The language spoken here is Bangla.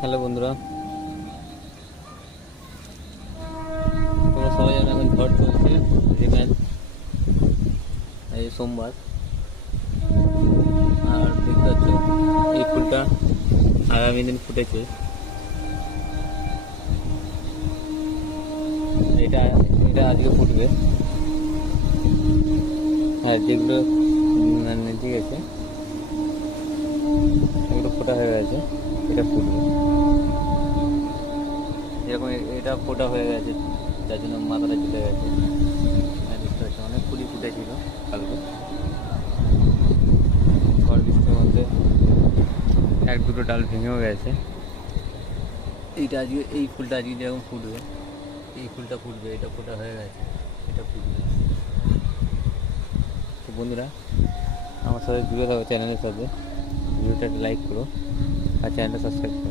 হ্যালো বন্ধুরা, তোমরা সবাই জানো এখন ঝড় চলছে। রিম্যান এই সোমবার। আর দেখতে পাচ্ছ এই ফুলটা আগামী দিন ফুটেছে। এটা এটা আজকে ফুটবে। হ্যাঁ, যেগুলো মানে ঠিক আছে, এগুলো ফোটা হয়ে গেছে, এটা ফুটবে। যেরকম এটা ফোটা হয়ে গেছে, যার জন্য মাথাটা চলে গেছে। হ্যাঁ, দেখতে পাচ্ছি অনেক ফুলই ফুটেছিল কালকে। ঝড় বৃষ্টির মধ্যে এক দুটো ডাল ভেঙেও গেছে। এইটা আজকে এই ফুলটা আজকে যেরকম ফুটবে, এই ফুলটা ফুটবে, এটা ফোটা হয়ে গেছে, এটা ফুটবে। তো বন্ধুরা, আমার সাথে জুড়ে থাকো চ্যানেলের সাথে। ভিডিওটা লাইক করো আর চ্যানেলটা সাবস্ক্রাইব করো।